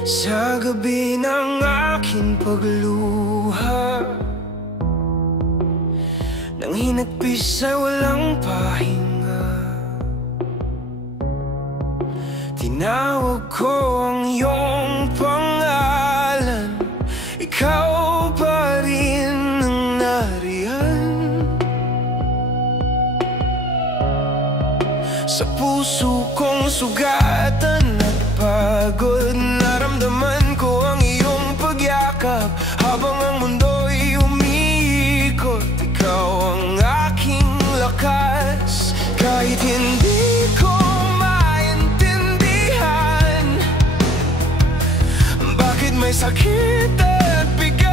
Sa gabi ng aking pagluha, nang hinagpis ay walang pahinga, tinawag ko ang iyong pangalan. Ikaw pa rin ang nariyan sa puso kong sugatan at pagod. Naramdaman ko ang iyong pagyakap habang ang mundo'y umiikot. Ikaw ang aking lakas kahit hindi ko maintindihan bakit may sakit at bigat